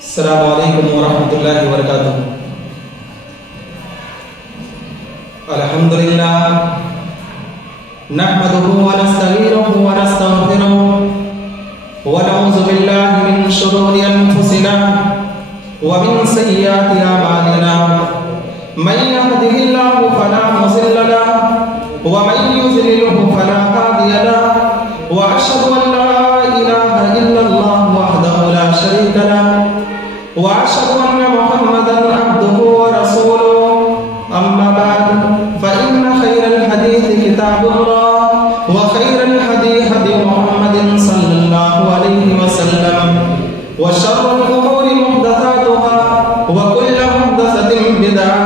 अस्सलामु अलैकुम वरहमतुल्लाहि वबरकातुहू। अल्हम्दुलिल्लाह नहमदुहु व नस्तईनुहु व नस्तगफिरुहु व नऊज़ु बिल्लाहि मिन शुरूरि अनफुसिना व मिन सय्यिआति अमालिना। मन यहदिहिल्लाहु फला मुज़िल्ल लहु व मन युज़लिलहु फला हादिय लहु व अशहदु अन ला इलाहा इल्लल्लाह वहदहु ला शरीका लहु व अशहदु अन्न मुहम्मदन अब्दुहु व रसूलुहु। अम्मा बाद फ़इन्न खैरल हदीस किताबुल्लाह व खैरल हदी हदी मुहम्मदिन सल्लल्लाहु अलैहि वसल्लम व शर्रुल उमूरि मुहदसातुहा व कुल्लु मुहदसतिन बिदअह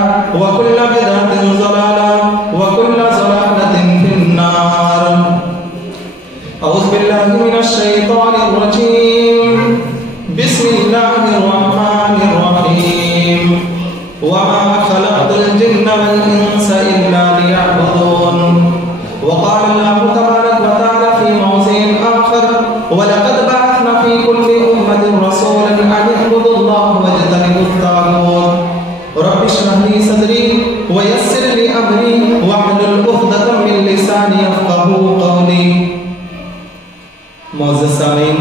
व कुल्लु बिदअतिन ज़लालह व कुल्लु ज़लालतिन फिन्नार। अऊज़ु बिल्लाहि मिनश शैतानिर रजीम। बिस्मिल्लाहिर रहमानिर रहीम। वमा खलक़तुल जिन्न वल इंसा इल्ला लियअबुदून। वक़ाल अल्लाहु तबारक व तआला फ़ी मौज़िइन आख़र वलक़द बअथना फ़ी कुल्लि उम्मतिन रसूलन अन इअ्बुदुल्लाह वज्तनिबुत ताग़ूत। रब्बि इश्रह ली सदरी व यस्सिर ली अमरी वहलुल उक़दतम मिन लिसानी यफ़क़हू क़ौली। मुअज़्ज़ज़ सामीन,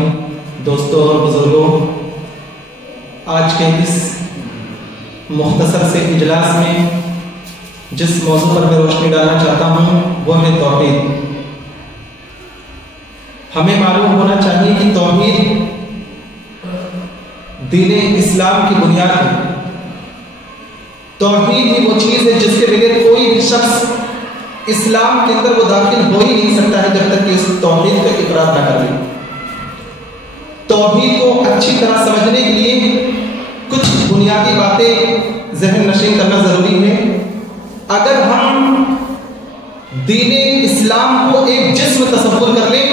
दोस्तों और बुजुर्गों, आज के इस मुख्तसर से इजलास में जिस मौजू पर मैं रोशनी डालना चाहता हूँ वह है तौहीद। हमें मालूम होना चाहिए कि तौहीद दीन इस्लाम की बुनियाद है। तौहीद ही वो चीज़ है जिसके बगैर कोई भी शख्स इस्लाम के अंदर वो दाखिल हो ही नहीं सकता है जब तक कि उस तौहीद का इकरार ना कर ले। तौहीद को अच्छी तरह समझने के लिए कुछ बुनियादी बातें ज़हन नशीन करना ज़रूरी है। अगर हम दीन इस्लाम को एक जिस्म तसव्वुर कर लें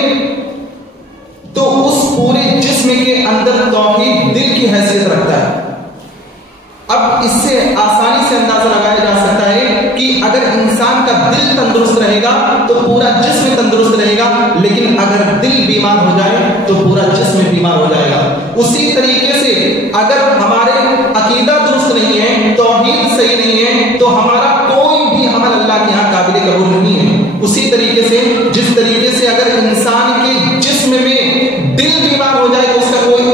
तो उस पूरे जिस्म के अंदर तौहीद दिल की हैसियत रखता है। अब इससे आसानी से अंदाजा लगाया जा सकता है कि अगर इंसान का दिल तंदुरुस्त रहेगा तो पूरा जिस्म तंदुरुस्त रहेगा, लेकिन अगर दिल बीमार हो जाए तो पूरा जिस्म बीमार हो जाएगा। उसी तरीके से अगर हमारे अकीदा दुरुस्त नहीं है, तौहीद सही नहीं है, तो हमारा कोई भी अमल अल्लाह के यहाँ काबिल कबूल नहीं है। उसी तरीके से जिस तरीके से अगर इंसान के जिस्म में दिल बीमार हो जाए तो उसका कोई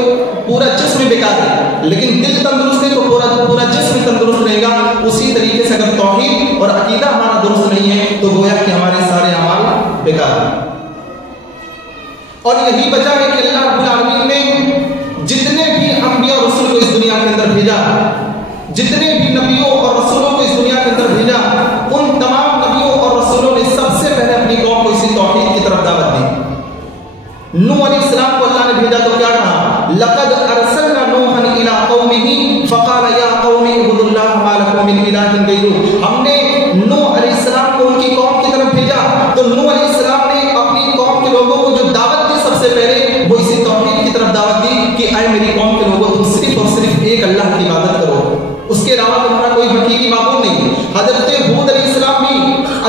पूरा जिस्म बेकार है, लेकिन दिल तंदुरुस्त है तो पूरा जिस्म तंदुरुस्त रहेगा। उसी तरीके से अगर तौहीद और अकीदा हमारा दुरुस्त नहीं है तो गोया कि हमारे सारे अमाल बेकार हैं। और यही वजह है कि अल्लाह रब्बुल आलमीन ने जितने भी अंबिया और रसूल को इस दुनिया के अंदर भेजा, जितने भी नबियों और रसूलों को इस दुनिया के अंदर भेजा, उन तमाम नबियों और रसूलों ने सबसे पहले अपनी कौम को इसी तौहीद की तरफ दावत दी। नूह अलैहिस्सलाम को अल्लाह ने भेजा तो क्या कहा? लक़द अरसलना नूहन इला कौमिही फ़क़ाल या कौमी उबुदुल्लाह मा लकुम मिन इलाहिन गैरुहु। हमने नूह अलैहिस्सलाम को उनकी कौम की तरफ भेजा तो नूह अलैहिस्सलाम ने अपनी कौम के लोगों को जो दावत दी सबसे पहले वो इसी तौहीद की तरफ दावत दी कि ऐ मेरी कौम के लोगों तुम सिर्फ और सिर्फ एक अल्लाह की इबादत करो, उसके अलावा तुम्हारा कोई हकीकी माबूद नहीं। हज़रत हूद अलैहिस्सलाम भी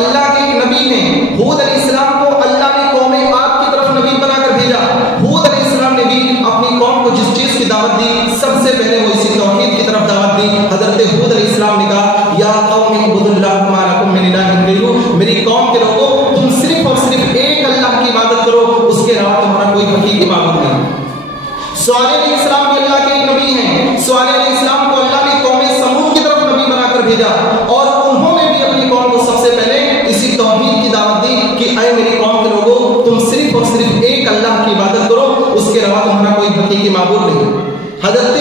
अल्लाह के एक नबी हैं। हूद अलैहिस्सलाम को अल्लाह ने कौम आद की तरफ नबी बनाकर भेजा। हूद अलैहिस्सलाम ने भी अपनी कौम को जिस चीज की दावत दी सबसे पहले वो इसी तौहीद की तरफ दावत दी। हज़रत हूद अलैहिस्सलाम ने कहा या कौमी उबुदुल्लाह मा लकुम मिन इलाहिन गैरुहु, मेरी कौम के लोगों तुम सिर्फ और सिर्फ एक अल्लाह की इबादत करो, उसके अलावा तुम्हारा कोई हकीकी माबूद नहीं। स्वालिह अलैहिस्सलाम भी अल्लाह के एक नबी हैं। स्वालिह अलैहिस्सलाम को अल्लाह ने कौम समूद की तरफ नबी बनाकर भेजा और उन्होंने भी अपनी कौम को सबसे पहले इसी तौहीद की दावत दी कि ऐ मेरी कौम के लोगों तुम सिर्फ और सिर्फ एक अल्लाह की इबादत करो, उसके अलावा तुम्हारा कोई हकीकी माबूद नहीं। हज़रत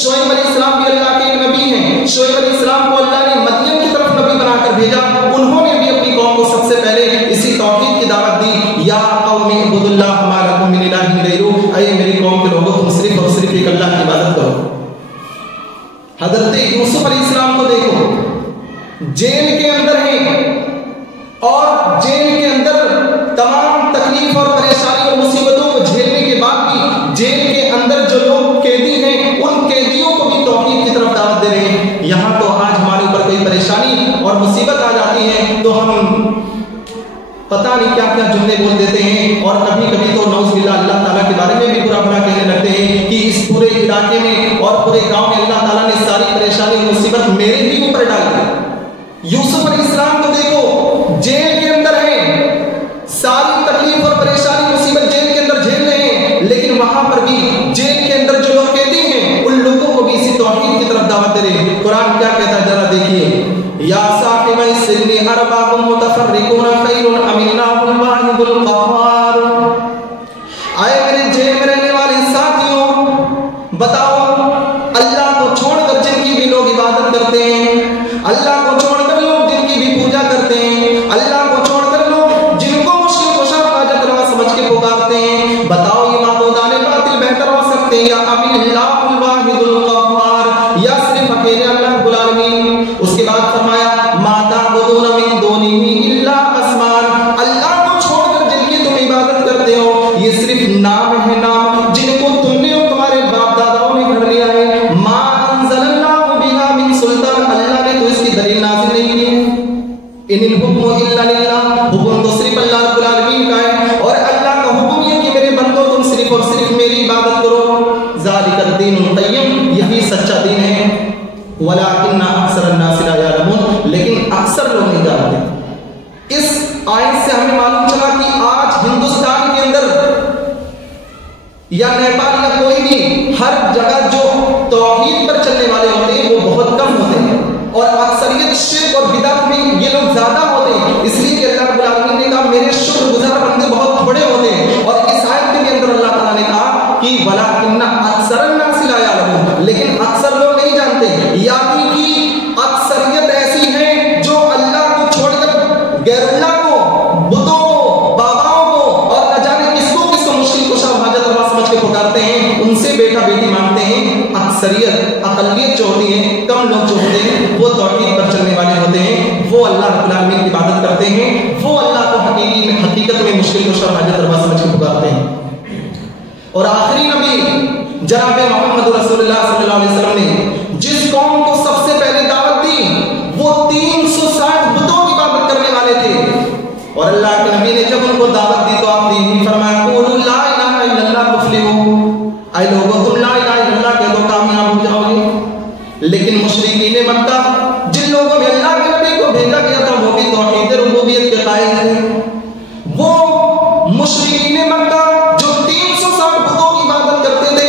शुएब अलैहिस्सलाम भी अल्लाह के एक नबी हैं। शुएब अलैहिस्सलाम को अल्लाह ने मदियन की तरफ नबी बनाकर भेजा, उन्होंने भी अपनी कौम को सबसे पहले इसी तौहीद की दावत दी या कौमी उबुदुल्लाह मा लकुम मिन इलाहिन गैरुहु, ऐ मेरी कौम के लोगों तुम सिर्फ और सिर्फ एक अल्लाह की इबादत करो। हज़रत यूसुफ अलैहिस्सलाम को देखो, जेल के अंदर है और जेल के अंदर तमाम तकलीफ और परेशानी और मुसीबतों को झेलने के बाद भी जेल के अंदर जो लोग कैदी हैं उन कैदियों को भी तौहीद की तरफ दावत दे रहे हैं। यहाँ तो आज हमारे ऊपर कोई परेशानी और मुसीबत आ जाती है तो हम पता नहीं क्या क्या जुमले बोल देते हैं और कभी कभी तो नौज़ बिल्लाह अल्लाह ताला के बारे में भी बुरा पूरे गांव में अल्लाह ताला ने सारी परेशानी मुसीबत मेरे ही ऊपर डाल दी। यूसुफ अलैहिस्सलाम को देखो, जेल के अंदर है, सारी तकलीफ और परेशानी मुसीबत जेल के अंदर झेल रहे हैं, लेकिन वहां पर भी जेल के अंदर जो लोग कैदी हैं उन लोगों को भी इसी तौहीद की तरफ दावत दे रहे हैं। कुरान क्या कहता है जरा देखिए, या साहिबै सिन्नी अरबाबुम मुतफर्रिकून खैरुन अमिल्लाहुल वाहिदुल क़ह्हार। आए मेरे जेल में रहने वाले साथियों, बताओ अल्लाह को छोड़कर जिनकी भी लोग इबादत करते हैं, अल्लाह को छोड़कर लोग जिनकी भी पूजा करते हैं, अल्लाह को छोड़कर लोग जिनको मुश्किल कुशा हाजत रवा समझ के पुकारते हैं, बताओ ये माबूदाने बातिल बेहतर हो सकते हैं या अमिल्लाहुल वाहिदुल क़ह्हार, या सिर्फ अकेले अल्लाह रब्बुल आलमीन। उसके बाद फरमाया माता बुदून मिन दूनिही इल्ला अस्मान, अल्लाह को छोड़कर जिनकी तुम इबादत करते हो ये सिर्फ नाम है, नाम जिनको तुमने और तुम्हारे बाप दादाओं ने गढ़ लिया है। मा अंज़लल्लाहु बिहा मिन सुल्तान, अल्लाह ने तो इसकी दलील नाज़िल नहीं की है। इनिल हुक्मु इल्ला लिल्लाह, हुक्म तो सिर्फ अल्लाह रब्बुल आलमीन का है और अल्लाह का हुक्म ये कि मेरे बंदो तुम सिर्फ और सिर्फ मेरी इबादत करो। ज़ालिकद दीनुल क़य्यिम, यही सच्चा दीन है। वलाकिन्ना अक्सरन नास ला यअलमून, लेकिन अक्सर लोग नहीं जानते। इस आयत से हमें मालूम चला कि आज हिंदुस्तान के अंदर या नेपाल या कोई भी हर जगह जो तौहीद पर चलने वाले होते हैं वो बहुत कम होते हैं और अक्सरियत शिर्क और बिदअत में ये लोग ज्यादा होते हैं। इसलिए कि अल्लाह रब्बुल आलमीन ने कहा मेरे शुक्रगुजार बंदे बहुत थोड़े होते हैं, और इस आयत के अंदर अल्लाह ताला ने कहा कि वलाकिन्ना अक्सरन नास ला यअलमून, लेकिन अक्सर लोग नहीं जानते। यानी कि अक्सरियत ऐसी है जो अल्लाह को छोड़कर गैरुल्लाह को, बुतों को, बाबाओं को और न जाने किसको किसको मुश्किल कुशा हाजत रवा समझ के पुकारते हैं, उनसे बेटा बेटी मांगते हैं। अक्सरियत अक़लियत जो होती है, कम लोग जो होते हैं वो तौहीद पर चलने वाले होते हैं, वो अल्लाह रब्बुल आलमीन की इबादत करते हैं, वो अल्लाह को हकीकत में मुश्किल कुशा हाजत रवा समझ के पुकारते हैं। और आखिरी नबी जनाब मोहम्मद रसूलुल्लाह सल्लल्लाहु अलैहि वसल्लम ने जिस कौम को सबसे पहले दावत दी वो 360 बुतों की इबादत करने वाले थे। और अल्लाह के नबी ने जब उनको दावत दी तो आपने यही फरमाया कुलू ला इलाहा इल्लल्लाह तुफ्लिहू, ऐ लोगों तुम ला इलाहा इल्लल्लाह कह दो कामयाब हो जाओगे। लेकिन मुशरिकीन मक्का जिन लोगों में अल्लाह के नबी को भेजा गया था वो भी तौहीद रुबूबियत के कायल थे। वो मुशरिकीन मक्का जो 360 बुतों की इबादत करते थे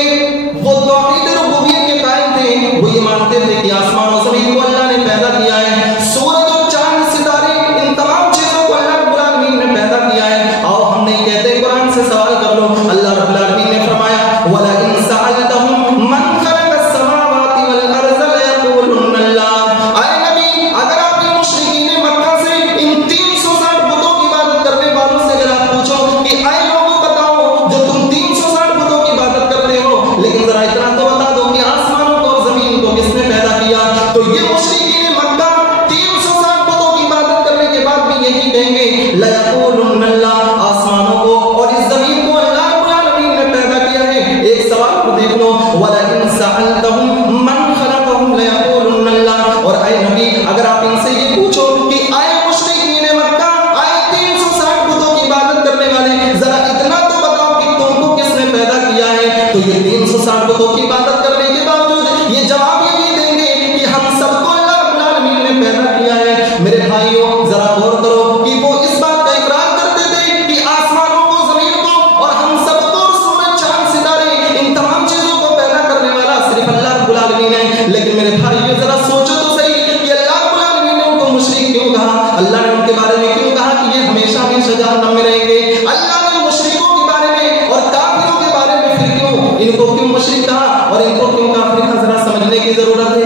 वो तौहीद रुबूबियत के कायल थे। वो ये मानते थे कि आसमान और ज़मीन को अल्लाह ने पैदा किया है, सूरज और चांद सितारे इन तमाम चीजों को अल्लाह रब्बुल आलमीन ने पैदा किया है। आओ हम नहीं कहते, कुरान से सवाल कर लो। अल्लाह रब्बुल आलमीन ने फरमाया वला इन सअलतहुम मन खलक़स समावाति वल अर्ज़ लयक़ूलुन्ना अल्लाह। आए नबी, अगर आप इन मुशरिकीन मक्का से इन 360 बुतों की इबादत करने वालों से अगर आप पूछो कि आए लोगों बताओ जो तुम 360 बुतों की इबादत करते हो, लेकिन जरा इतना तो बता दो कि आसमानों को और जमीन को किसने पैदा किया, तो ये मुशरिकीन मक्का 360 बुतों की इबादत करने के बाद भी यही कहेंगे लयक़ूलुन्ना अल्लाह, आसमानों को और इस जमीन को अल्लाह रब्बुल आलमीन ने पैदा किया है। एक सवाल को देख लो, वला इन सअलतहुम मन खलक़हुम लयक़ूलुन्ना अल्लाह। और आए नबी, अगर आप इनसे ये पूछो कि आए मुशरिकीन मक्का, आए 360 बुतों की इबादत करने वाले, जरा इतना तो बताओ कि तुमको किसने पैदा किया है, तो ये 360 बुतों की इबादत करने के बावजूद ये जवाब ये देंगे कि हम सबको अल्लाह रब्बुल आलमीन ने पैदा किया है। मेरे भाइयों जरा गौर करो कि वो इस बात का इकरार करते थे कि आसमानों को, जमीन को और हम सबको, सूरज चांद सितारे इन तमाम चीजों को पैदा करने वाला सिर्फ अल्लाह रब्बुल आलमीन है। लेकिन मेरे भाइयों जरा सोचो तो सही कि अल्लाह रब्बुल आलमीन ने उनको मुशरिक क्यों कहा? अल्लाह ने उनके बारे में क्यों कहा कि ये हमेशा हमेशा जहन्नम में रहेंगे? अल्लाह ने मुशरिकों के बारे में और काफिरों के बारे में फिर क्यों इनको क्यों मुशरिक कहा और इनको क्यों काफिर कहा? जरा समझने की जरूरत है।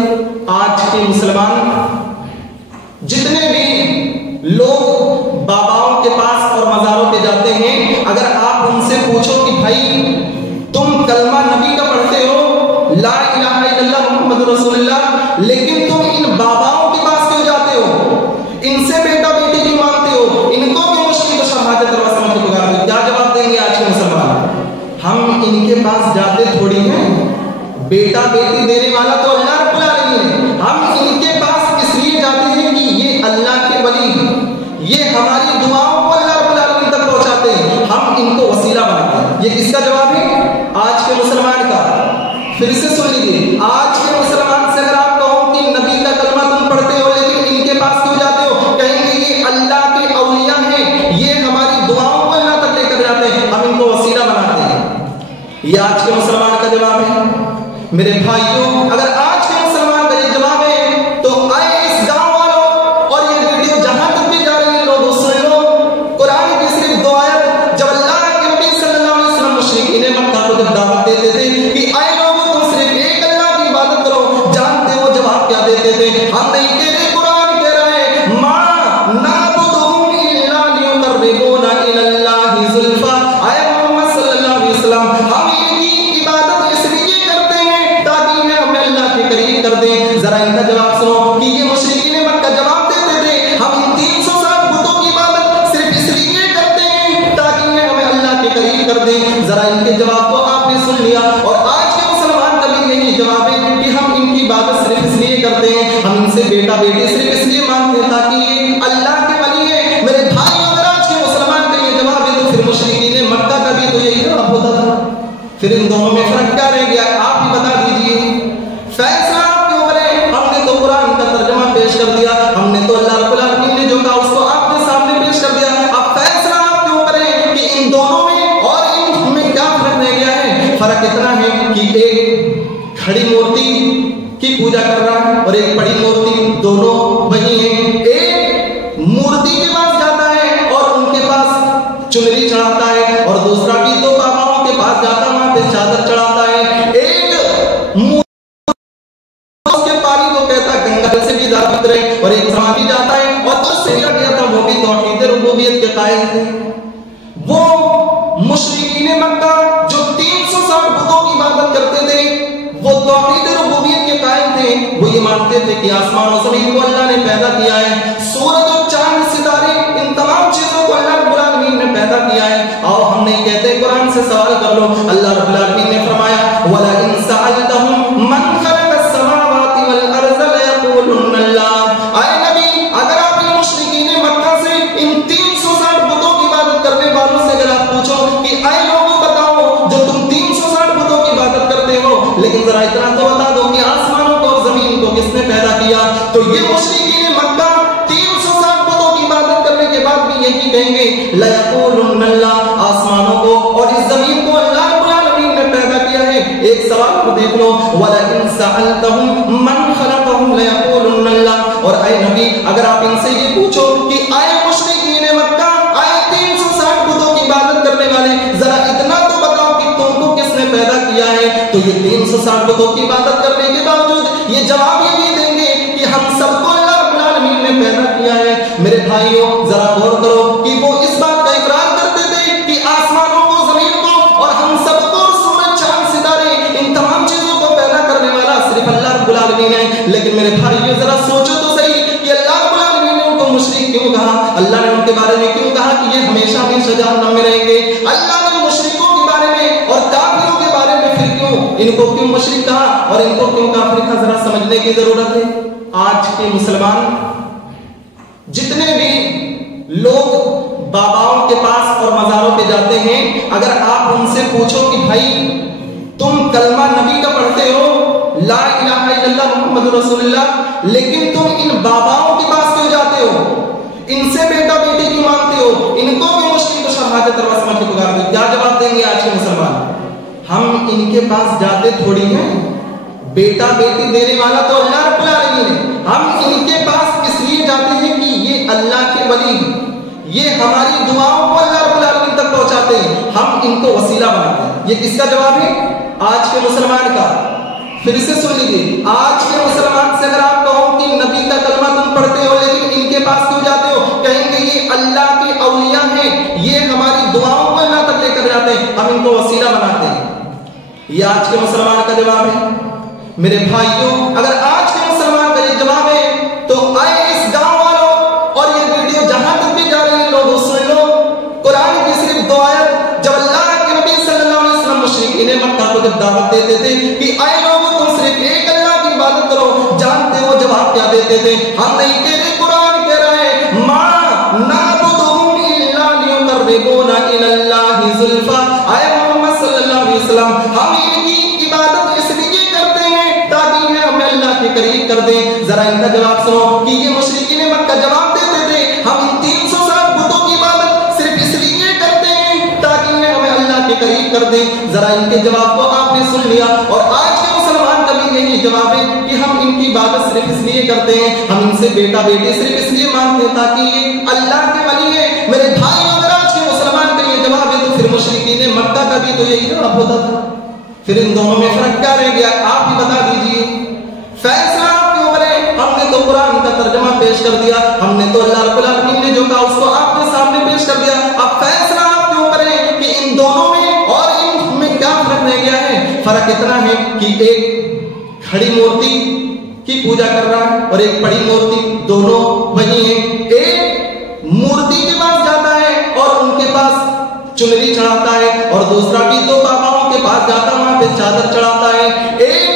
आज के मुसलमान जितने भी लोग बाबाओं के पास और मज़ारों पे जाते हैं, अगर आप उनसे पूछो कि भाई तुम कलमा नबी का पढ़ते हो, ला इलाहा इल्लल्लाह मुहम्मद रसूलुल्लाह, लेकिन तुम इन बाबाओं के पास क्यों जाते हो, इनसे बेटा बेटी क्यों मांगते हो, इनको क्यों मुश्किल को शहादत रवा समझ के पुकारते हो? क्या जवाब देंगे आज के मुसलमान? हम इनके पास जाते थोड़ी हैं, बेटा बेटी देने वाला तो अल्लाह रब्बुल आलमीन है। हम इनके पास इसलिए जाते हैं कि ये अल्लाह के वली, ये हमारी दुआओं को अल्लाह रब्बुल आलमीन तक पहुंचाते हैं, हम इनको वसीला बनाते हैं। ये किसका जवाब है? आज के मुसलमान का। फिर से सुन लीजिए, आज के मुसलमान से अगर आप कहो कि नबी का कलमा तुम पढ़ते हो लेकिन इनके पास क्यों जाते हो, कहेंगे ये अल्लाह के औलिया हैं, ये हमारी दुआओं को अल्लाह तक लेकर जाते हैं, हम इनको वसीला बनाते हैं। ये आज के मुसलमान का जवाब है। मेरे भाइयों, अगर आज के मुसलमान का ये जवाब है तो आए इस गांव वालों, और ये वीडियो जहां तक भी जा रही है लोग सुन लो, कुरान की सिर्फ 2 आयत जब अल्लाह के नबी सल्लल्लाहु अलैहि वसल्लम मुशरिकीन मक्का को जब दावत देते थे कि आए लोगों तुम सिर्फ एक अल्लाह की इबादत करो, जानते हो जवाब क्या देते थे? हम नहीं कह रहे, कुरान कह रहा है मा नाबुदुहुम इल्ला लियुकर्रिबूना इलल्लाहि ज़ुल्फा। आए मोहम्मद सल्लल्लाहु अलैहि वसल्लम, हम इनकी इबादत इसलिए करते हैं ताकि इन्हें हमें अल्लाह के करीब कर दें। जरा इनका जवाब सुनो कि ये मुशरिकीन मक्का जवाब देते थे हम इन 360 बुतों की इबादत सिर्फ इसलिए करते हैं ताकि इन्हें हमें अल्लाह के करीब कर दें। जरा इनके जवाब को आपने सुन लिया, और आज के मुसलमान का भी यही जवाब है कि हम इनकी इबादत सिर्फ इसलिए करते हैं, हम इनसे बेटा बेटी सिर्फ इसलिए मांगते हैं ताकि ये अल्लाह के वली है। मेरे भाई, अगर आज के मुसलमान का ये जवाब है तो फिर मुशरिकीन मक्का का भी तो यही जवाब होता था। फिर इन दोनों में फर्क क्या रह गया, आप ही बता दीजिए। फैसला आपके ऊपर है। हमने तो कुरान का तर्जुमा पेश कर दिया, हमने तो अल्लाह रब्बुल आलमीन ने जो कहा उसको आपके सामने पेश कर दिया। अब फैसला आपके ऊपर है कि इन दोनों में और इनमें क्या फर्क रह गया है। फर्क इतना है कि एक खड़ी मूर्ति की पूजा कर रहा है और एक बड़ी मूर्ति, दोनों वही हैं। एक मूर्ति के पास जाता है और उनके पास चुनरी चढ़ाता है, और दूसरा भी दो बाबाओं के पास जाता है, वहां पे चादर चढ़ाता है। एक उसके पानी को कहता है गंगा जल से भी ज्यादा पवित्र है, और एक समाधि जाता है और उससे गया था वो भी तौहीद रुबूबियत के कायल थे। वो मुशरिकीन मक्का जो 360 बुतों की इबादत करते थे, वो तौहीद रुबूबियत के कायल थे। वो ये मानते थे कि आसमान और जमीन को अल्लाह ने पैदा किया है, सूरज और चांद सितारे इन तमाम चीजों को अल्लाह रब्बुल आलमीन ने पैदा किया है। आओ हम नहीं कहते, कुरान से सवाल कर लो। अल्लाह रब्बुल आलमीन ने फरमाया वला इन सअलतहुम मन खलक़स समावाति वल अर्ज़ लयक़ूलुन्ना अल्लाह। आए नबी, अगर आप इन मुशरिकीन मक्का से इन 360 बुतों की इबादत करने वालों से अगर आप पूछो कि आए लोगों बताओ जो तुम 360 बुतों की इबादत करते हो, लेकिन जरा इतना तो बता दो कि आसमानों को और जमीन को किसने पैदा किया, तो ये मुशरिकीन मक्का 360 बुतों की इबादत करने के बाद भी यही कहेंगे लयक़ूलुन्ना अल्लाह, आसमानों को और इस जमीन को अल्लाह रब्बुल आलमीन ने पैदा किया है। एक सवाल को देख लो, वला इन सअलतहुम मन खलक़हुम लयक़ूलुन्ना अल्लाह। और आए नबी, अगर आप इनसे ये पूछो कि आए मुशरिकीन मक्का, आए 360 बुतों की इबादत करने वाले, जरा इतना तो बताओ कि तुमको किसने पैदा किया है, तो ये 360 बुतों की इबादत करने के बावजूद ये जवाब ये भी देंगे कि हम सबको अल्लाह रब्बुल आलमीन ने पैदा किया है। मेरे भाइयों, जरा गौर करो कि वो इस बात का इकरार करते थे कि आसमानों को, जमीन को और हम सबको, सूरज चांद सितारे इन तमाम चीजों को पैदा करने वाला सिर्फ अल्लाह रब्बुल आलमीन है। लेकिन मेरे भाइयों, जरा सोचो तो सही कि अल्लाह रब्बुल आलमीन ने उनको मुशरिक क्यों कहा? अल्लाह ने उनके बारे में क्यों कहा कि ये हमेशा हमेशा जहन्नम में रहेंगे? अल्लाह ने मुशरिकों के बारे में और काफिरों के बारे में फिर क्यों इनको क्यों मुशरिक कहा और इनको क्यों काफिर कहा? जरा समझने की जरूरत है। आज के मुसलमान जितने भी लोग बाबाओं के पास और मज़ारों पे जाते हैं, अगर आप उनसे पूछो कि भाई तुम कलमा नबी का पढ़ते हो, ला इलाहा इल्लल्लाह मुहम्मदुर रसूलुल्लाह, लेकिन तुम इन बाबाओं के पास क्यों जाते हो? इनसे बेटा बेटी क्यों मांगते हो? इनको भी मुश्किल को शहादत और वस्मा की पुकारते हो? क्या जवाब देंगे आज के मुसलमान? हम इनके पास जाते थोड़ी हैं, बेटा बेटी देने वाला तो अल्लाह रब्बुल आलमीन है। हम इनके पास इसलिए जाते हैं कि ये अल्लाह के वली, ये हमारी दुआओं को अल्लाह रब्बुल आलमीन तक पहुंचाते हैं, हम इनको वसीला बनाते हैं। ये किसका जवाब है? आज के मुसलमान का। फिर से सुन लीजिए, आज के मुसलमान से अगर आप कहो कि नबी का कलमा तुम पढ़ते हो लेकिन इनके पास क्यों जाते हो, कहेंगे ये अल्लाह के औलिया हैं, ये हमारी दुआओं को अल्लाह तक लेकर जाते हैं, हम इनको वसीला बनाते हैं। ये आज के मुसलमान का जवाब है। मेरे भाइयों, अगर आज के मुसलमान का ये जवाब है तो आए इस गांव वालों, और ये वीडियो जहां तक भी जा रही है लोग सुन लो। कुरान की सिर्फ 2 आयत जब अल्लाह के नबी सल्लल्लाहु अलैहि वसल्लम मुशरिकीन मक्का को जब दावत देते थे कि आए लोगों तुम सिर्फ एक अल्लाह की इबादत करो, जानते हो जवाब क्या देते थे? हम नहीं कह रहे, कुरान कह रहा है मा नाबुदुहुम इल्ला लियुकर्रिबूना इलल्लाहि ज़ुल्फा। आए मोहम्मद सल्लल्लाहु अलैहि वसल्लम, हम इनकी इबादत इसलिए करीब कर दें। जरा इनका जवाब सुनो कि ये मुशरिकीन मक्का जवाब देते थे, हम इन 300 साल बुतों की इबादत सिर्फ इसलिए करते हैं ताकि इन्हें हमें अल्लाह के करीब कर दें। जरा इनके जवाब को आपने सुन लिया। और आज के मुसलमान का भी यही जवाब है कि हम इनकी इबादत सिर्फ इसलिए करते हैं, हम इनसे बेटा बेटी सिर्फ इसलिए मांगते हैं ताकि ये अल्लाह के वली है। मेरे भाई, अगर आज के मुसलमान का ये जवाब है तो फिर मुशरिकीन मक्का का भी तो यही जवाब होता था। फिर इन दोनों में फर्क क्या रह गया, आप ही बता दीजिए। फैसला आपके ऊपर है। हमने तो कुरान का तर्जुमा पेश कर दिया, हमने तो अल्लाह रब्बुल आलमीन ने जो कहा उसको आपके सामने पेश कर दिया। अब फैसला आपके ऊपर है कि इन दोनों में और इनमें क्या फर्क रह गया है। फर्क इतना है कि एक खड़ी मूर्ति की पूजा कर रहा है और एक पड़ी मूर्ति, दोनों वही है। एक मूर्ति के पास जाता है और उनके पास चुनरी चढ़ाता है, और दूसरा भी दो बाबाओं के पास जाता है, वहां पे चादर चढ़ाता है। एक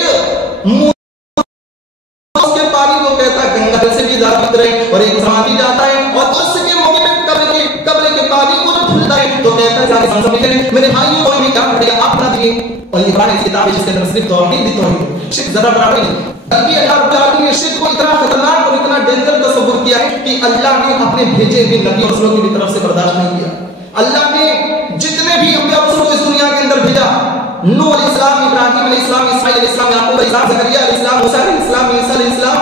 उसके पानी को कहता है गंगा जल से भी ज्यादा रहे, और एक समाधि जाता है और उसके मौके पे कब्र के पानी को जब खुलता है तो कहता है मेरे भाइयों को भी क्या करेगा आप बता दिए। और ये कुरान की किताब है जिसके अंदर सिर्फ तौहीद ही तौहीद, शिर्क जरा बराबर नहीं। बल्कि अल्लाह रब्बुल आलमीन ने शिर्क को इतना खतरनाक और इतना डेंजर तस्वीर किया है कि अल्लाह ने अपने भेजे हुए नबी और रसूलों की तरफ से बर्दाश्त नहीं किया। अल्लाह ने जितने भी अंबिया रसूल को इस दुनिया के अंदर भेजा, नूह अलैहिस्सलाम, इब्राहीम अलैहिस्सलाम, इस्माईल अलैहिस्सलाम, याकूब अलैहिस्सलाम, ज़करिया अलैहिस्सलाम, मूसा अलैहिस्सलाम, ईसा अलैहिस्सलाम,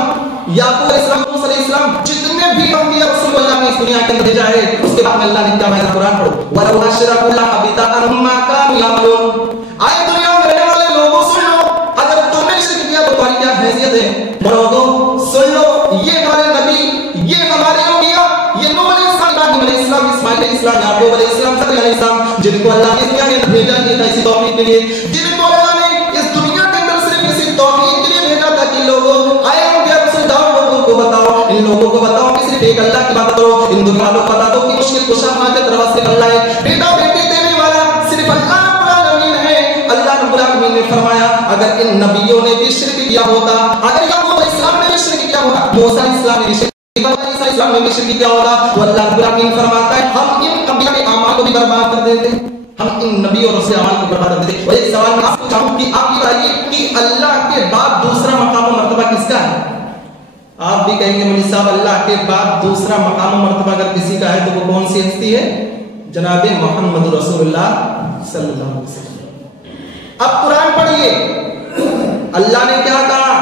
याकूब अलैहिस्सलाम, मूसा अलैहिस्सलाम, जितने भी अंबिया रसूल को अल्लाह ने इस दुनिया के अंदर भेजा है, उसके बाद अल्लाह ने क्या कहा, कुरान पढ़ो, वलौ अशरकू लहबिता अन्हुम मा कानू यअमलून। आए दुनिया में रहने वाले लोगों सुन लो, अगर तुमने शिर्क किया तो तुम्हारी क्या हैसियत है। लोगों सुन लो, ये हमारे नबी, ये हमारे अंबिया, ये नूह अलैहिस्सलाम, इब्राहीम अलैहिस्सलाम, इस्माईल अलैहिस्सलाम, याकूब अलैहिस्सलाम, ज़करिया अलैहिस्सलाम, जिनको अल्लाह ने इस दुनिया में भेजा नहीं था इसी तौहीद के लिए, जिनको अल्लाह ने इस दुनिया के अंदर सिर्फ इसी तौहीद के लिए भेजा था कि लोगों आए अंबिया रसूल जाओ लोगों को बताओ, इन लोगों को बताओ कि सिर्फ एक अल्लाह की बात करो, इन दुनिया वालों को बता दो कि मुश्किल कुशा हाजत रवा सिर्फ अल्लाह है, बेटा बेटी देने वाला सिर्फ अल्लाह रब्बुल आलमीन है। अल्लाह रब्बुल आलमीन ने फरमाया अगर इन नबियों ने भी शिर्क किया होता, अगर याकूब अलैहिस्सलाम ने भी शिर्क किया होता, मूसा अलैहिस्सलाम ने भी शिर्क इस्लाम में भी शिर्क किया होगा, तो अल्लाह रब्बुल आलमीन फरमाता है हम इन अंबिया के अमाल को भी बर्बाद कर देते, हम इन नबी और रसूल अमाल को बर्बाद कर देते। और एक सवाल मैं आपको चाहूं कि आप ये बताइए कि अल्लाह के बाद दूसरा मकाम और मर्तबा किसका है। आप भी कहेंगे मौलवी साहब अल्लाह के बाद दूसरा मकाम और मर्तबा अगर किसी का है तो वो कौन सी हस्ती है, जनाब मोहम्मद रसूलुल्लाह सल्लल्लाहु अलैहि वसल्लम। अब कुरान पढ़िए, अल्लाह ने क्या कहा,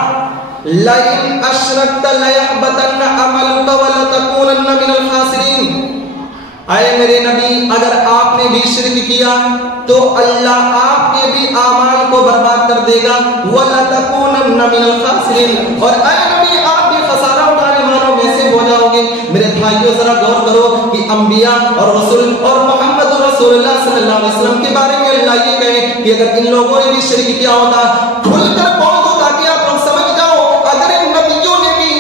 लइन अशरकत लयहबतन्न अमलुका व लतकूनन्न मिनल खासिरीन। आए मेरे नबी, अगर आपने भी शिर्क किया तो अल्लाह आपके भी आमाल को बर्बाद कर देगा, व लतकूनन्न मिनल खासिरीन, और आए नबी आप भी खसारा उठाने वालों में से हो जाओगे। मेरे भाइयों जरा गौर करो कि अंबिया और रसूल और मोहम्मद रसूलुल्लाह सल्लल्लाहु अलैहि वसल्लम के बारे में अल्लाह ये कहे कि अगर इन लोगों ने भी शिर्क किया होता, खुलकर बोल दो ताकि आप लोग समझ जाओ, अगर इन नबियों ने भी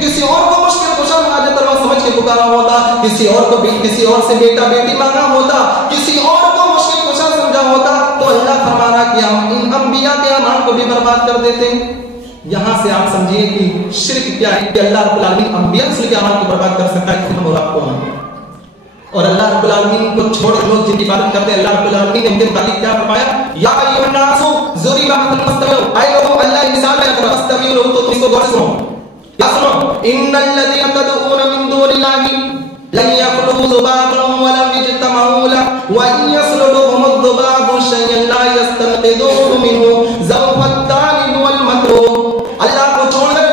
किसी और को मुश्किल कुशल हाजत रवा समझ के पुकारा होता, किसी और को भी किसी और से बेटा बेटी मांगा होता, किसी और को मुश्किल कुशल समझा होता, तो अल्लाह फरमा रहा कि हम इन अंबिया के अमाल को भी बर्बाद कर देते। यहां से आप समझिए कि शिर्क क्या है, कि अल्लाह रब्बुल आलमीन अंबिया के अमाल को बर्बाद कर सकता है, हम और आपको नहीं। और अल्लाह रब्बुल आलमीन को छोड़ लोग जिनकी इबादत करते हैं, अल्लाह रब्बुल आलमीन ने इनके मुताबिक क्या फरमाया, या अय्युहन नासु ज़ुरिबा मस्तमिउ, आए लोगों अल्लाह इंसान में मस्तमिउ लोग तो इसको गौर से सुनो, क्या सुनो, इन्नल लज़ीना तदऊना मिन दूनिल्लाहि लन यखलुक़ू ज़ुबाबन व lam यजतमऊ लहु व इन यस्लुबहुम ज़ुबाबु शय'अन ला यस्तनक़िज़ूहु मिन्हु ज़अफ़त तालिब वल मतलूब। अल्लाह को छोड़कर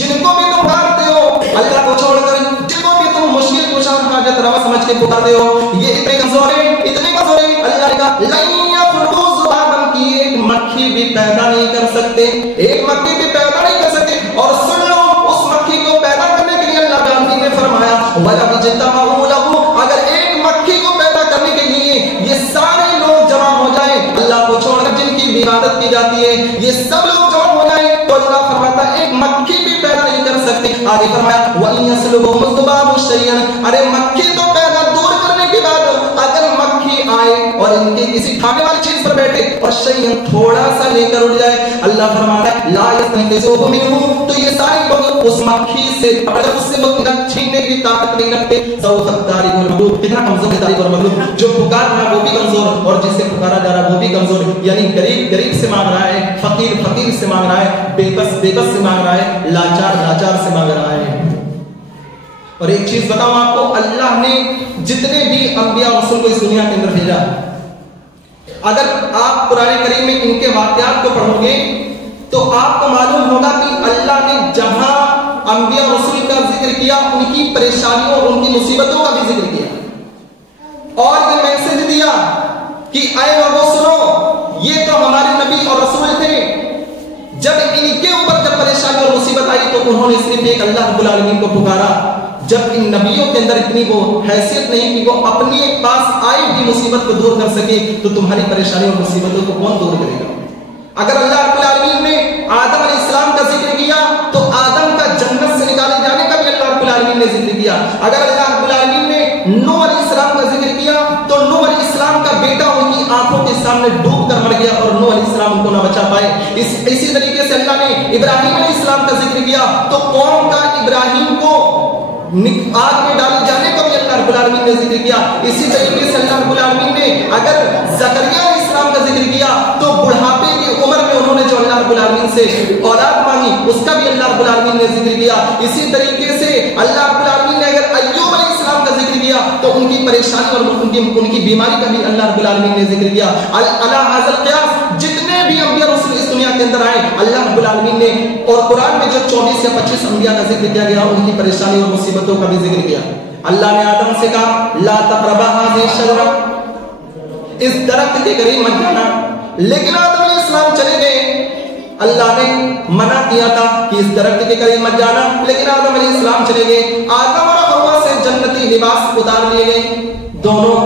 जिनको भी तुम मारते हो, अल्लाह को छोड़कर जिनको भी तुम मुश्किल कुशा हाजत रवा समझ के पुकारते हो, ये इतने कमजोर है, इतने कमजोर है। अल्लाह का लन यखलुक़ू ज़ुबाबन की एक मक्खी भी पैदा नहीं कर सकते, एक मक्खी भी पैदा नहीं कर सकते। और सुन लो, उस मक्खी को पैदा करने के लिए अल्लाह ताला ने फरमाया वला यजतमऊ लहु, अगर एक मक्खी को पैदा करने के लिए ये सारे लोग जमा हो जाए, अल्लाह को छोड़कर जिनकी इबादत की जाती है, ये सब लोग जमा हो जाए, तो अल्लाह फरमाता है एक मक्खी भी पैदा नहीं कर सकते। आगे फरमाया व इन यस्लुबहुम ज़ुबाबु शय'अन, अरे मक्खी तो पैदा दूर करने के बाद अगर मक्खी आए और इनके किसी खाने वाली चीज पर बैठे और शय'अन थोड़ा सा लेकर उड़ जाए, अल्लाह फरमाता है ला यस्तनक़िज़ूहु मिन्हु, तो ये सारे लोग उस मक्खी से अगर उससे छीनने की ताकत नहीं रखते। ज़अफ़त तालिब वल मतलूब, कितना कमजोर है तालिब और मतलूब, जो पुकार रहा है वो भी कमजोर और जिससे पुकारा जा रहा है वो भी कमजोर, यानी गरीब गरीब से मांग रहा है, फकीर फकीर फकीर से मांग रहा है, बेबस बेबस से मांग रहा है, लाचार लाचार से मांग रहा है। और एक चीज बताऊं आपको, अल्लाह ने जितने भी अंबिया रसूल को इस दुनिया के अंदर भेजा, अगर आप कुरान करीम में इनके वाक़यात को पढ़ोगे तो आपको मालूम होगा कि अल्लाह ने जहां अंबिया रसूल का जिक्र किया, उनकी परेशानियों और उनकी मुसीबतों का भी जिक्र किया और ये मैसेज दिया कि ऐ लोगों सुनो, ये तो हमारे नबी और रसूल थे, जब इनके ऊपर जब परेशानी और मुसीबत आई तो उन्होंने सिर्फ एक अल्लाह रब्बुल आलमीन को पुकारा। जब इन नबियों के अंदर इतनी वो हैसियत नहीं कि वो अपने पास आई हुई मुसीबत को दूर कर सके, तो तुम्हारी परेशानी और मुसीबतों को कौन दूर करेगा? अगर अल्लाह रब्बुल आलमीन ने आदम अलैहिस्सलाम का जिक्र किया तो आदम का जन्नत से निकाले जाने का भी अल्लाह रब्बुल आलमीन ने जिक्र किया। अगर अल्लाह रब्बुल आलमीन ने नूह अलैहिस्सलाम का जिक्र किया तो नूह अलैहिस्सलाम का बेटा उनकी आंखों के सामने डूब कर मर गया और नूह अलैहिस्सलाम उनको ना बचा पाए। इसी तरीके से अल्लाह ने इब्राहीम अलैहिस्सलाम का जिक्र किया तो कौम का इब्राहीम को आग में डाले जाने का भी अल्लाह रब्बुल आलमीन ने जिक्र किया। इसी तरीके से अल्लाह रब्बुल आलमीन ने अगर ज़करिया अलैहिस्सलाम का जिक्र किया तो बुढ़ापे की उम्र में उन्होंने जो अल्लाह रब्बुल आलमीन से औलाद मांगी उसका भी अल्लाह रब्बुल आलमीन ने जिक्र किया। इसी तरीके से अल्लाह रब्बुल आलमीन ने अगर अय्यूब अलैहिस्सलाम का जिक्र किया तो उनकी परेशानी और उनकी बीमारी का भी अल्लाह रब्बुल आलमीन ने जिक्र किया। अला हाज़िल क़ियास जितने भी अंबिया रसूल इस दुनिया के अंदर आए, अल्लाह रब्बुल आलमीन ने और कुरान में जो 24 या 25 अंबिया का जिक्र किया गया उनकी परेशानी और मुसीबतों का भी जिक्र किया। अल्लाह ने आदम से कहा ला तक़रबा हाज़िहि शजरा, इस दरख्त के करीब मत जाना, लेकिन आदम अलैहिस्सलाम चले गए। अल्लाह ने मना किया था कि इस दरख्त के करीब मत जाना, लेकिन आदम अलैहिस्सलाम चले गए। आदम और हव्वा से जन्नती लिबास उतार लिए गए, दोनों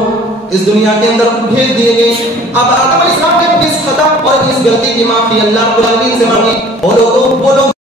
इस दुनिया के अंदर भेज दिए गए। अब आदम अलैहिस्सलाम ने इस खता और इस गलती की माफी अल्लाह रब्बुल आलमीन से मांगी। और वो लोग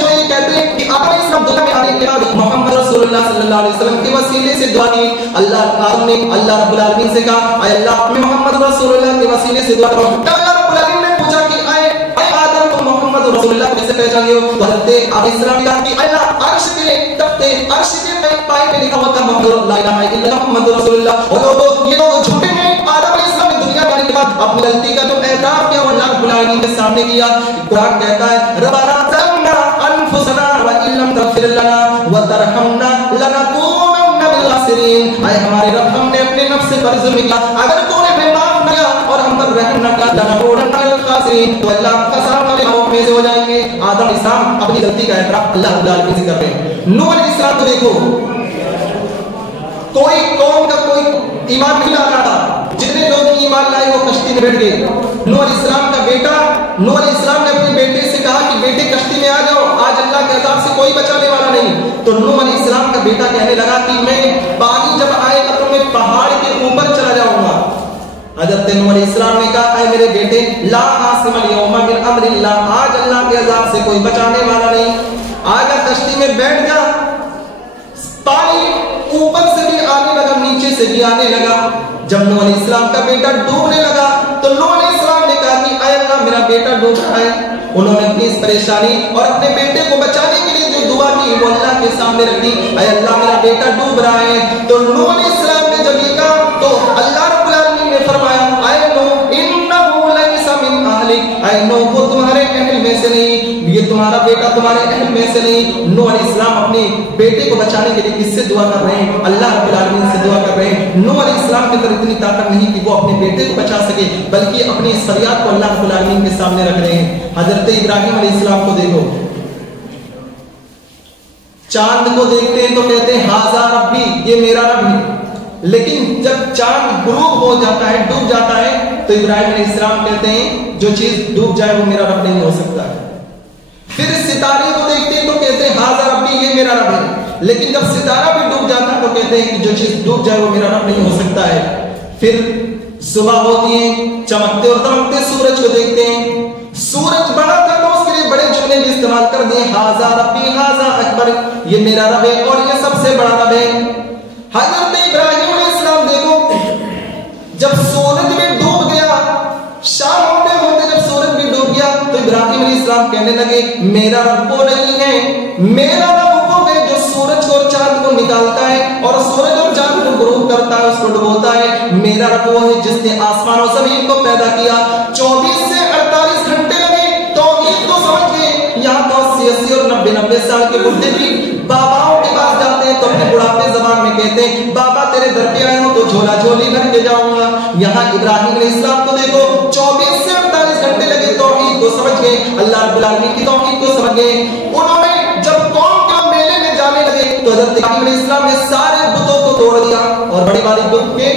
जो ये कहते हैं कि आदम अलैहिस्सलाम दुनिया में आने के बाद मोहम्मद रसूलुल्लाह सल्लल्लाहु अलैहि वसल्लम के वसीले से दुआ की। अल्लाह ने अल्लाह रब्बुल आलमीन से कहा ऐ अल्लाह अपने मोहम्मद रसूलुल्लाह के वसीले से दुआ करो। अल्लाह रब्बुल आलमीन ने पूछा कि ऐ आदम तुम मोहम्मद रसूलुल्लाह कैसे पहचाने हो? तो हज़रत आदम अलैहिस्सलाम ने कहा कि अल्लाह अर्श के तख्ते अर्श के पाए पे लिखा हुआ था मोहम्मद ला इलाहा इल्लल्लाह मोहम्मद रसूलुल्लाह। और लोगों ये लोग झूठे हैं। आदम अलैहिस्सलाम ने दुनिया में आने के बाद अपनी गलती का जो एतराफ किया वो अल्लाह रब्बुल आलमीन के सामने किया। कुरान कहता है रब्बना ज़लमना अनफुसना व इल्लम तग़फिर लना व तरहमना लनकूनन्ना मिनल खासिरीन। ऐ हमारे रब हमने अपने नफ्स पर जुल्म किया, अगर तूने हमें माफ किया और हम पर रहम न किया लनकूनन्ना मिनल खासिरीन, तो अल्लाह कसम वाले हम में से हो जाएंगे। आदम अलैहिस्सलाम अपनी गलती का एतराफ अल्लाह रब्बुल आलमीन से कर रहे हैं। नूह अलैहिस्सलाम को देखो, कोई कौम का कोई ईमान नहीं ला रहा था, जितने लोग ईमान लाए वो कश्ती में बैठ गए। नूह अलैहिस्सलाम का बेटा नूह अलैहिस्सलाम ने अपने बेटे से कहा कि बेटे कश्ती में आ जाओ, आज अल्लाह के अज़ाब से कोई बचाने वाला नहीं। तो नूह अलैहिस्सलाम का बेटा कहने लगा कि मैं पानी जब आएगा तो मैं पहाड़ के ऊपर चला जाऊंगा। हज़रत नूह अलैहिस्सलाम ने कहा ऐ मेरे बेटे ला आसिमल यौमा मिन अम्रिल्लाह, आज अल्लाह के अज़ाब से कोई बचाने वाला नहीं। आजा कश्ती में बैठ जा। पानी ऊपर से भी आने लगा, नीचे से भी आने लगा। जब नूह अलैहिस्सलाम का बेटा डूबने लगा तो नूह अलैहिस्सलाम ने कहा कि ऐ अल्लाह मेरा बेटा डूब रहा है। उन्होंने अपनी इस परेशानी और अपने बेटे को बचाने के लिए जो दुआ की वो अल्लाह के सामने रख दी। ऐ अल्लाह मेरा बेटा डूब रहा है। तो नूह अलैहिस्सलाम ने जब ये कहा तो अल्लाह रब्बुल आलमीन ने फरमाया ऐ नूह इन्नहु लैसा मिन अहलिक, ऐ नूह वो तुम्हारे अहल में से नहीं, ये तुम्हारा बेटा तुम्हारे अहल में से नहीं। नूह अलैहिस्सलाम अपने बेटे को बचाने के लिए किससे दुआ कर रहे हैं? अल्लाह रब्बुल आलमीन से दुआ कर रहे हैं। नूह अलैहिस्सलाम के अंदर इतनी ताकत नहीं कि वो अपने बेटे को बचा सके, बल्कि अपनी इस फरियाद को अल्लाह रब्बुल आलमीन के सामने रख रहे हैं। हजरत इब्राहिम अलैहिस्सलाम को देखो, चांद को देखते हैं तो कहते हैं हाज़ा रब्बी, ये मेरा रब है। लेकिन जब चांद गुरूब हो जाता है, डूब जाता है, तो इब्राहिम अलैहिस्सलाम कहते हैं जो चीज डूब जाए वो मेरा रब नहीं हो सकता है। फिर सितारे को देखते हैं तो कहते हैं हाज़ा रब्बी, ये मेरा रब है। लेकिन जब सितारा भी डूब जाता है तो कहते हैं कि जो चीज डूब जाए वो मेरा रब नहीं हो सकता है। फिर सुबह होती है, चमकते और दमकते सूरज को देखते हैं, सूरज बड़ा था तो उसके लिए बड़े जुमले भी इस्तेमाल कर दिए, हाज़ा रब्बी हाज़ा अकबर, ये मेरा रब है और ये सबसे बड़ा रब है। हज़रत इब्राहिम अलैहिस्सलाम देखो, जब सूरज में डूब गया, शाम होते होते जब सूरज भी डूब गया तो इब्राहिम अलैहिस्सलाम कहने लगे मेरा रब वो नहीं है, मेरा रब वो है जो सूरज को और चांद को निकालता है और सूरज और चांद को गुरूब करता है, उसको डुबोता है। मेरा रब वो है जिसने आसमान और जमीन को पैदा किया, 24 से 48 के बुढ़े भी बाबाओं के पास जाते हैं तो अपने बुढ़ापे ज़बान में कहते हैं बाबा तेरे दर पे आया हूं तो झोला झोली भर के जाऊंगा। यहाँ इब्राहिम अलैहिस्सलाम को देखो 24 से 48 घंटे लगे तौहीद को समझ गए, अल्लाह रब्बुल आलमीन की तौहीद को समझ गए। उन्होंने जब कौम के मेले में जाने लगे तो हज़रत इब्राहिम अलैहिस्सलाम ने सारे बुतों को तोड़ दिया और बड़ी वाली बुत के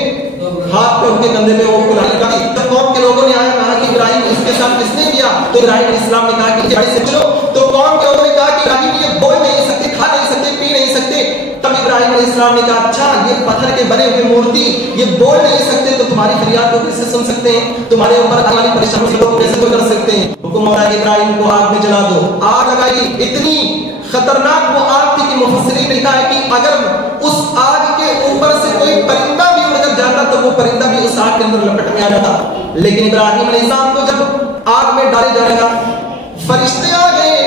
हाथ पे उनके कंधे में वो कुल्हाड़ी लगी। जब कौम के लोगों ने आया कहा कि इब्राहिम इसके साथ किसने किया, तो इब्राहिम अलैहिस्सलाम ने कहा कि भाई से चलो। तो कौम के लोगों ने कहा कि इब्राहिम ये बोल नहीं सकते, खा नहीं सकते, पी नहीं सकते। तब इब्राहिम अलैहिस्सलाम ने कहा अच्छा ये पत्थर के बने हुए मूर्ति ये बोल नहीं सकते तो तुम्हारी फरियाद को कैसे सुन सकते हैं, तुम्हारे ऊपर आने वाली परेशानी को कैसे कर सकते हैं। हुक्म हो रहा है इब्राहिम को आग में जला दो। आग लगाई, इतनी खतरनाक वो आग थी कि मुफस्सिरीन ने लिखा है कि अगर उस आग के ऊपर से कोई परिंदा भी उड़कर जाता तो वो परिंदा भी उस आग के अंदर लपट में आ जाता। लेकिन इब्राहिम अलैहिस्सलाम को जब आग में डाले जाएगा, फरिश्ते आ गए,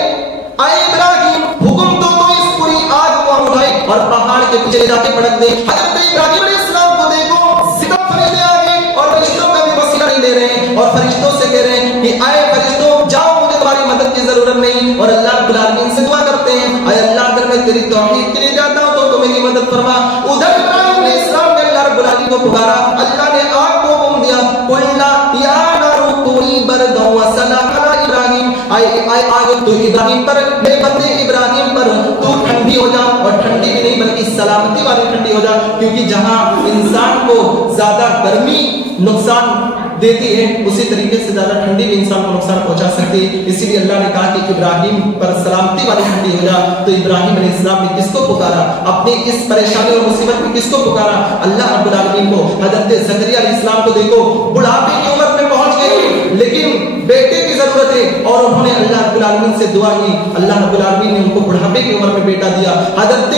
आए इब्राहिम हुक्म दो तो इस पूरी आग को हम उठाए और पहाड़ के पीछे ले जाके पटक दे। हज़रत इब्राहिम अलैहिस्सलाम को देखो सिर्फ फरिश्ते आ गए और फरिश्तों का भी वसीला नहीं दे रहे हैं और फरिश्तों से कह रहे हैं कि आए फरिश्तों जाओ, मुझे तुम्हारी मदद की जरूरत नहीं। और अल्लाह रब्बुल आलमीन से दुआ करते हैं आए अल्लाह अगर मैं तेरी तौहीद के लिए जाता हूं तो मेरी मदद फरमा। उधर इब्राहिम अलैहिस्सलाम ने अल्लाह रब्बुल आलमीन को पुकारा, अल्लाह ने आग को हुक्म दिया कुल्ला या नारु कुनी बरदौ व सलाम अला इब्राहिम। आए आग तो इब्राहिम पर, मेरे बंदे इब्राहिम पर तू ठंडी हो जा, और ठंडी भी नहीं बल्कि सलामती वाली ठंडी हो जा, क्योंकि जहां इंसान को ज्यादा गर्मी नुकसान देती है उसी तरीके से ज्यादा ठंडी भी इंसान को नुकसान पहुंचा सकती है। इसीलिए अल्लाह ने कहा कि इब्राहिम पर सलामती वाली ठंडी हो जा। तो इब्राहिम अलैहिस्सलाम ने किसको पुकारा, अपनी इस परेशानी और मुसीबत में किसको पुकारा, अल्लाह रब्बुल आलमीन को। हज़रत ज़करिया अलैहिस्सलाम को देखो बुढ़ापे की उम्र में पहुंच गए लेकिन बेटे की जरूरत है और उन्होंने अल्लाह रब्बुल आलमीन से दुआ की, अल्लाह रब्बुल आलमीन ने उनको बुढ़ापे की उम्र में बेटा दिया। हज़रत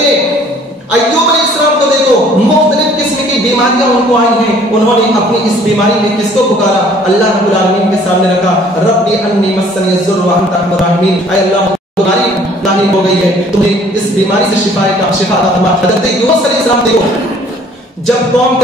अय्यूब अलैहिस्सलाम को देखो मुख्तलिफ किस्म की बीमारियां उनको आई हैं, उन्होंने अपनी इस बीमारी में किसको पुकारा, अल्लाह रब्बुल आलमीन के सामने रखा, रब्बी अन्नी मस्सनी ज़ुर्र व अंत अर्हमुर राहिमीन। ऐ अल्लाह तुम्हारी लानी हो गई है, तुम्हें इस बीमारी से शिफा अता फरमा। हज़रत यूनुस अलैहिस्सलाम देखो जब कौम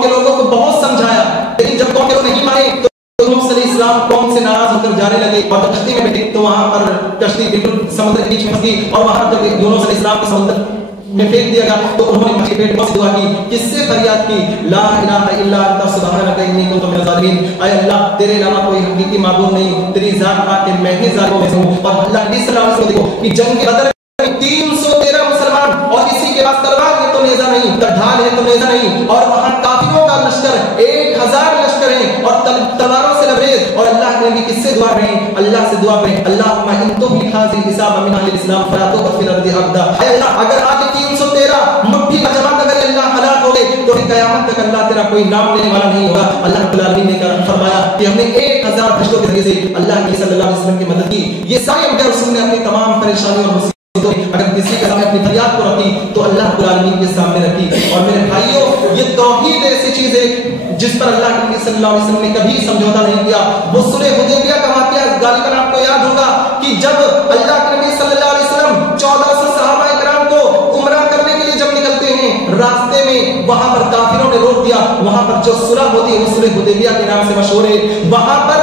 के लोगों को बहुत समझाया लेकिन जब कौम के लोग नहीं माने तो यूनुस अलैहिस्सलाम कौम से नाराज होकर जाने लगे और कश्ती में बैठे तो वहां पर कश्ती बिल्कुल समुद्र के बीच में फंस गई और वहां जब यूनुस अलैहिस्सलाम को समुद्र में फेंक दिया गया तो उन्होंने मछली पेट में दुआ की, किससे फरियाद की, ला इलाहा इल्ला अंता सुब्हानका इन्नी कुन्तु मिनज़ ज़ालिमीन। ऐ अल्लाह तेरे अलावा कोई हकीकी माबूद नहीं, तेरी जात पाक के मैं ही जालिमों में हूं। और अल्लाह नबी सल्लल्लाहु अलैहि वसल्लम देखो कि जंग बदर में 313 मुसलमान और किसी के पास तलवार है तो नेज़ा नहीं, ढाल है तो नेज़ा नहीं, और वहां काफिरों का लश्कर 1000 लश्कर है और तलवारों से लबरेज। और अल्लाह के नबी किससे दुआ रहे हैं, अल्लाह से दुआ रहे हैं, अल्लाहुम्मा इन तुहलिक हाज़िल हिसाब मिन अहलिल इस्लाम फला तुग़फिर अर्दी अबदा। ऐ अल्लाह अगर आगे 313 मुट्ठी का जमात अगर अल्लाह हलाक हो गए तो फिर क़यामत तक अल्लाह तेरा कोई नाम लेने वाला नहीं होगा। अल्लाह रब्बुल आलमीन ने फरमाया कि हमने 1000 फरिश्तों के जरिए से अल्लाह के सल्लल्लाहु अलैहि वसल्लम की मदद की। ये सारे अंबिया रसूल ने अपनी तमाम परेशानियों और मुसीबतों अगर किसी के सामने अपनी फरियाद को रखी तो अल्लाह रब्बुल आलमीन के सामने रखी। और मेरे भाइयों ये तौहीद ऐसी चीज है जिस पर अल्लाह के नबी सल्लल्लाहु अलैहि वसल्लम ने कभी समझौता नहीं किया। वो सुलह हुदैबिया का वाकया गालिबन आपको याद होगा कि जब अल्लाह के नबी सल्लल्लाहु अलैहि वसल्लम 1400 सहाबा इकराम को उम्रा करने के लिए जब निकलते हैं रास्ते में वहां पर काफिरों ने रोक दिया। वहां पर जो सुलह होती है वो सुलह हुदैबिया के नाम से मशहूर है। वहां पर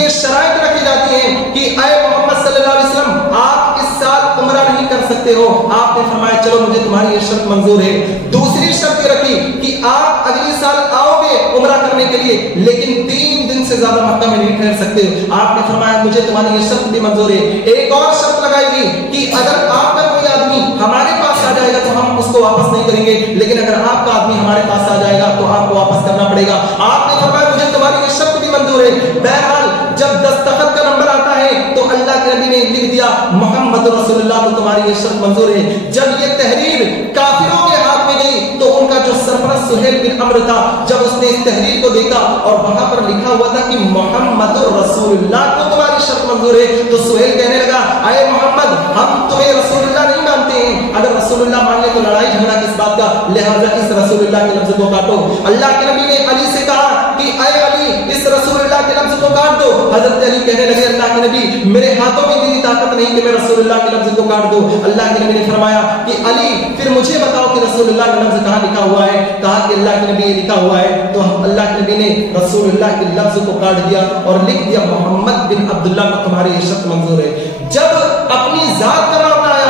ये शराइत रखी जाती है कि ऐ मोहम्मद सल्लल्लाहु अलैहि वसल्लम आप इस साल उम्रा नहीं कर सकते हो। आपने फरमाया चलो मुझे तुम्हारी ये शर्त मंजूर है। दूसरी शर्त रखी कि आप अगले साल आओगे उम्रा करने के लिए लेकिन 3 दिन से ज्यादा मक्का में नहीं ठहर सकते। आपने फरमाया मुझे तुम्हारी ये शर्त भी मंजूर है। एक और शर्त लगाई कि अगर आपका कोई आदमी हमारे पास आ जाएगा तो हम उसको वापस नहीं करेंगे, लेकिन अगर आपका आदमी हमारे पास आ जाएगा तो आपको वापस करना पड़ेगा। आपने फरमाया मुझे तुम्हारी ये शर्त भी मंजूर है। बहरहाल जब दस्तखत का नंबर आता है तो अल्लाह के नबी ने लिख दिया मोहम्मद रसूलुल्लाह को तुम्हारी ये शर्त मंजूर है। जब ये तहरीर काफिरों के हाथ में गई तो उनका जो सरपरस्त सुहेल बिन अम्र था जब उसने इस तहरीर को देखा और वहां पर लिखा हुआ था कि मोहम्मद रसूलुल्लाह को तुम्हारी शर्त मंजूर है तो सुहेल कहने लगा अरे मोहम्मद हम तुम्हें रसूलुल्लाह नहीं मानते हैं, अगर रसूलुल्लाह मान ले तो लड़ाई झगड़ा किस बात का, लिहाजा इस रसूलुल्लाह के लफ्ज को काटो। अल्लाह के नबी ने अली से कहा कि अरे अली इस रसूलुल्लाह के लफ्ज को काट दो। हजरत अली कहने लगे अल्लाह के नबी मेरे हाथों में इतनी ताकत नहीं कि मैं रसूलुल्लाह के लफ्ज को काट दूं। अल्लाह के नबी ने फरमाया कि अली फिर मुझे बताओ कि रसूलुल्लाह का लफ्ज कहां लिखा हुआ है। कहा कि अल्लाह के नबी लिखा हुआ है। तो अल्लाह के नबी ने रसूलुल्लाह के लफ्ज को काट दिया और लिख दिया मोहम्मद बिन अब्दुल्लाह को तुम्हारी ये शर्त मंजूर है। जब अपनी जात का मामला आया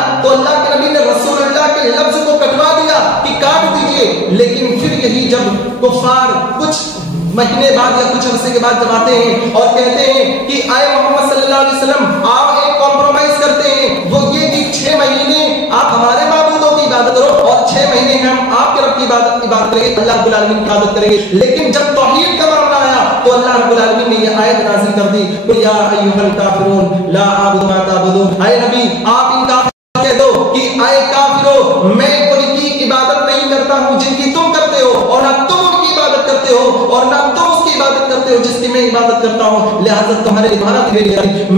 यही जब कुफार कुछ महीने बाद या कुछ अरसे के बाद जब आते हैं और कहते हैं कि आए मोहम्मद सल्लल्लाहु अलैहि वसल्लम आओ एक कॉम्प्रोमाइज करते हैं, वो ये कि 6 महीने आप हमारे माबूदों की इबादत करो और 6 महीने हम आपके रब की इबादत करेंगे, अल्लाह रब्बुल आलमीन की इबादत करेंगे। लेकिन जब तौहीद का मामला आया तो अल्लाह रब्बुल आलमीन ने ये आयत नाज़िल कर दी, कुल या अय्युहल काफिरून ला अअबुदु मा तअबुदून। आए नबी आप इन काफिरों कह दो कि आए काफिरों मैं उनकी इबादत नहीं करता हूं जिनकी तुम करते हो, और ना तुम उनकी इबादत करते हो और ना तुम उसकी इबादत करते हो जिसकी मैं इबादत करता हूं। लिहाजा तुम्हारा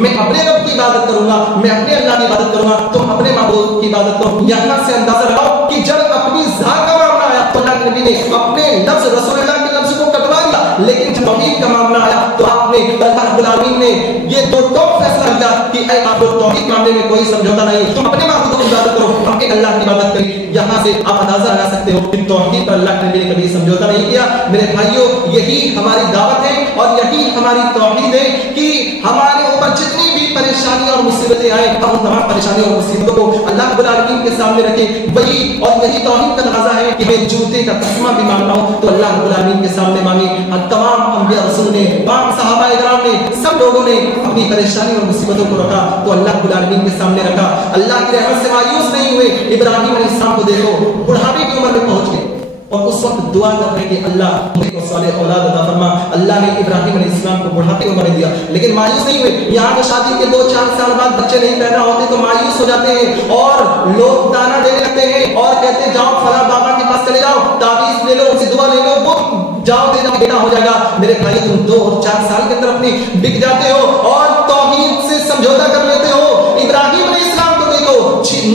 मैं अपने रब की इबादत करूंगा, मैं अपने अल्लाह की इबादत करूंगा, तुम अपने माबूद की इबादत करो। यहां से अंदाजा लगाओ कि जब अपनी ज़ात का मामला आया तो अल्लाह के नबी ने अपने लफ्ज रसूलुल्लाह के लफ्ज को कटवा दिया, लेकिन जब तौहीद का मामला आया तो आपने अल्लाह रब्बुल आलमीन ने ये दो टॉप फैसला किया कि ऐ आप लोग तौहीद मामले में कोई समझौता नहीं, तुम अपने माबूद की इबादत करो, अपने अल्लाह की इबादत करो। यहां से आप अंदाजा लगा सकते हो कि तौहीद पर अल्लाह के नबी ने कभी समझौता नहीं किया। मेरे भाइयों यही हमारी दावत है और यही हमारी तौहीद है कि हमारे ऊपर जितनी भी परेशानी और मुसीबतें आए हम तमाम परेशानियों और मुसीबतों को अल्लाह रब्बुल आलमीन के सामने रखें। वही और यही तौहीद का तकाज़ा है कि हमें जूते का तस्मा भी मांगना हो तो अल्लाह रब्बुल आलमीन के सामने मांगे। तमाम अंबिया रसूल ने, तमाम सहाबाए किराम ने, सब लोगों ने अपनी परेशानी और मुसीबतों को रखा तो अल्लाह रब्बुल आलमीन के सामने रखा। अल्लाह की रहमत से मायूस नहीं हुए। इब्राहिम अलैहिस्सलाम को देखो, बुढ़ापे की उम्र में पहुंच गए और उस वक्त दुआ कर रहे कि अल्लाह मुझे सालेह औलाद अता फरमा। अल्लाह ने इब्राहिम अलैहिस्सलाम को बुढ़ापे की उम्र दिया, लेकिन मायूस नहीं हुए। यहाँ पे शादी के 2-4 साल बाद बच्चे नहीं पैदा होते तो मायूस हो जाते हैं और लोग ताना देने लगते हैं और कहते हैं जाओ फला बाबा के पास चले जाओ, ताबीज ले लो, उनसे दुआ ले लो, वो जाओ दे जाओ बेटा हो जाएगा। मेरे भाई तुम 2 और 4 साल के अंदर अपनी बिक जाते हो और तौहीद से समझौता कर लेते हो। इब्राहिम अलैहिस्सलाम को देखो,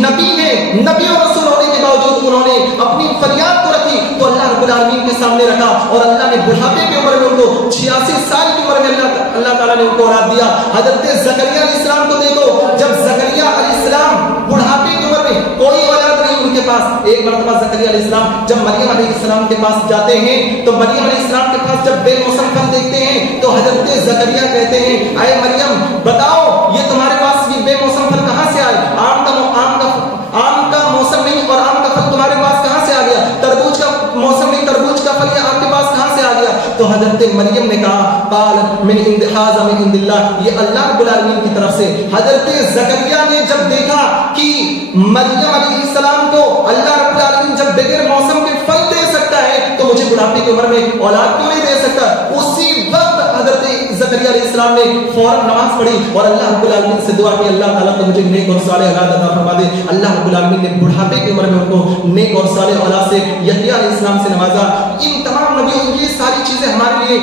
नबी है, नबी और रसूल होने के बावजूद उन्होंने अपनी फरियाद को रखी तो अल्लाह रब्बुल आलमीन के सामने रखा और अल्लाह ने बुढ़ापे की उम्र में उनको 86 साल की उम्र में अल्लाह ताला ने उनको औलाद दिया। हजरत ज़करिया अलैहिस्सलाम को देखो, जब ज़करिया अलैहिस्सलाम बुढ़ापे की उम्र में कोई औलाद नहीं उनके पास, एक मरतबा ज़करिया अलैहिस्सलाम जब मरियम अलैहिस्सलाम के पास जाते हैं तो मरियम अलैहिस्सलाम के पास जब बेमौसम फल देखते हैं तो हजरत ज़करिया कहते हैं आए मरियम बताओ ये तुम्हारे पास ये बेमौसम फल कहां से आए? आम का मौसम नहीं और आम का फल तुम्हारे पास कहां से आ गया? तरबूज का मौसम नहीं, तरबूज का फल ये आपके पास कहां से आ गया? तो हजरत मरियम ने कहा काल मिन इंदिहाज़ मिन इंदिल्लाह, ये अल्लाह रब्बुल आलमीन की तरफ से। हजरत ज़करिया ने जब देखा कि मरियम अलैहिस्सलाम को अल्लाह रब्बुल आलमीन जब बगैर मौसम के फल दे सकता है तो मुझे बुढ़ापे की उम्र में औलाद क्यों नहीं दे सकता? उसी वक्त हजरत ज़करिया अलैहिस्सलाम ने फौरन नमाज पढ़ी और अल्लाह रब्बुल आलमीन से दुआ की अल्लाह ताला तो मुझे नेक और सालेह औलाद अता फरमा दे। अल्लाह रब्बुल आलमीन ने बुढ़ापे की उम्र में उनको नेक और सालेह औलाद से यहया अलैहिस्सलाम से नवाजा। इन तमाम नबियों ये सारी चीजें हमारे लिए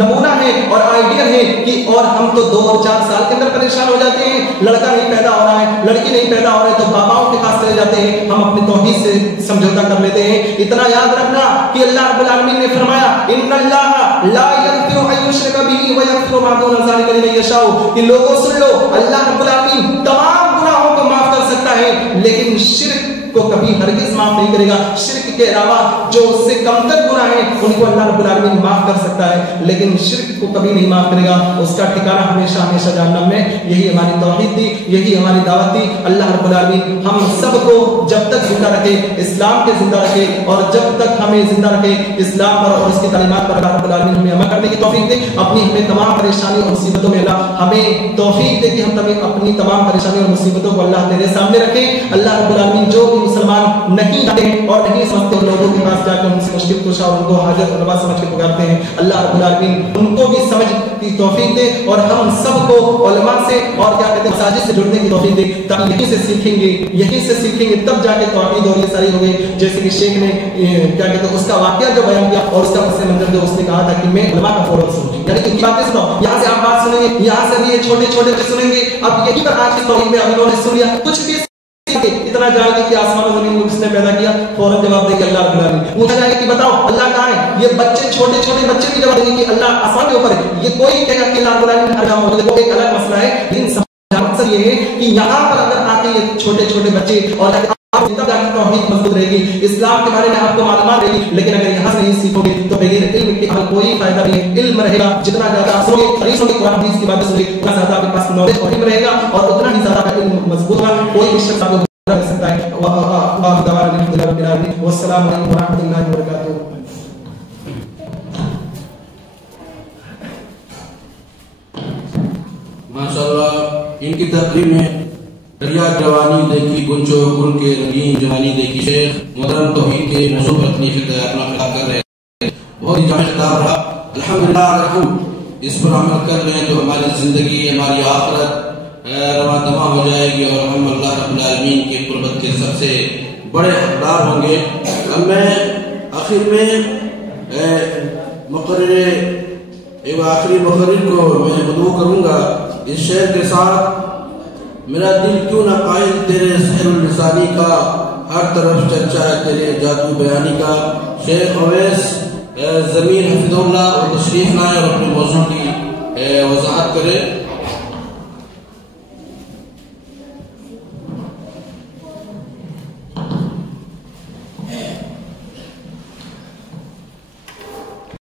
नमूना है और आइडियल है कि और हम तो 2 और 4 साल के अंदर परेशान हो जाते हैं, लड़का नहीं पैदा हो रहा है, लड़की नहीं पैदा हो रहा है तो बाबाओं के पास चले जाते हैं, हम अपने तौहीद से समझौता कर लेते हैं। इतना याद रखना कि अल्लाह रब्बुल आलमीन ने फरमाया इन्नल्लाह ला यग़फिरु अन युश्रका बिही व यग़फिरु मा दून ज़ालिका लिमन यशाउ, कि लोगों सुन लो अल्लाह रब्बुल आलमीन तमाम गुनाहों को माफ कर सकता है लेकिन शिर्क को कभी हरगिज माफ नहीं करेगा। शिर्क के अलावा जो उससे कमतर गुनाह है उनको अल्लाह रब्बुल आलमीन माफ कर सकता है लेकिन शिर्क को कभी नहीं माफ करेगा, उसका ठिकाना हमेशा हमेशा जहन्नम में। यही हमारी तौहीद थी, यही हमारी दावत थी। अल्लाह रब्बुल आलमीन हम सबको जब तक जिंदा रखे इस्लाम के जिंदा रखे और जब तक हमें जिंदा रखे इस्लाम पर और उसकी तालीमात पर अल्लाह रब्बुल आलमीन हमें अमल करने की तौफीक दे। अपनी हमें तमाम परेशानी और मुसीबतों में अल्लाह हमें तौफीक दे कि हम अपनी तमाम परेशानी और मुसीबतों को अल्लाह तेरे सामने रखे। अल्लाह रब्बुल आलमीन जो भी मुसलमान नहीं जानते और नहीं समझते लोगों के पास जाकर उनसे मुश्किल कुशा और उनको हाजत रवा समझ के पुकारते हैं, अल्लाह रब्बुल आलमीन उनको भी समझ की तौफीक दे और हम सबको उलमा से और क्या कहते हैं मसाजिद से जुड़ने की तौफीक दे ताकि यहीं से सीखेंगे तब जाके तौहीद और ये सारी हो गई। जैसे कि शेख ने क्या कहते हैं उसका वाकया जो बयान किया और उसका पस मंजर जो उसने कहा था कि मैं उलमा का फोरम सुनूं, यानी कि बातें सुनो, यहाँ से आप बात सुनेंगे, यहाँ से भी ये छोटे-छोटे सुनेंगे। अब यही पर आज की तौहीद में अब इन्होंने सुन लिया, कुछ भी इतना जान के कि आसमान और जमीन को किसने पैदा किया, फौरन जवाब देंगे अल्लाह रब्बुल आलमीन। पूछा जाएगा कि बताओ अल्लाह कहाँ है, ये बच्चे छोटे-छोटे बच्चे भी जवाब देंगे कि अल्लाह आसमान के ऊपर है। ये कोई कहेगा कि अल्लाह रब्बुल आलमीन हर जगह मौजूद है, वो एक अलग मसला है। लेकिन मकसद ये है कि यहाँ पर अगर आके ये छोटे-छोटे बच्चे और तब जाकर तौहीद मजबूत रहेगी, इस्लाम के बारे में आपको मालूमात रहेगी। लेकिन अगर यहाँ से नहीं सीखोगे तो बगैर इल्म के कोई फायदा नहीं। इल्म रहेगा जितना ज्यादा सुनोगे, हदीसों कुरान हदीस की बातें सुनोगे, उतना ज्यादा आपके पास नॉलेज और इल्म रहेगा और उतना ही ज्यादा इल्म मजबूत होगा। कोई भी शख्स आपको कर सकता है। वस्सलामु अलैकुम व रहमतुल्लाहि व बरकातुहू। माशाअल्लाह इनकी तकरीर में दरिया जवानी देखी गुंजो गुल के रंगीन जवानी देखी शेख मोहतरम तौहीद के मौजू पर अपनी अपना खिताब कर रहे हैं। बहुत ही जामे खिताब रहा। अल्हम्दुलिल्लाह हम इस पर अमल कर रहे हैं जो हमारी जिंदगी हमारी आखिरत रवा दमा हो जाएगी और हम अल्लाह रब्बुल आलमीन के कुर्बत के सबसे बड़े हकदार होंगे। अब मैं आखिर में आखिरी मुकर्रिर को मैं मदऊ करूँगा इस शेर के साथ। मेरा दिल क्यों न कायल तेरे सहरुल लिसानी का, हर तरफ चर्चा है तेरे जादू बयानी का। शेख अवैस ज़मीर हफिज़ुल्लाह और तशरीफ लाए और अपने मौजू की वजाहत करें।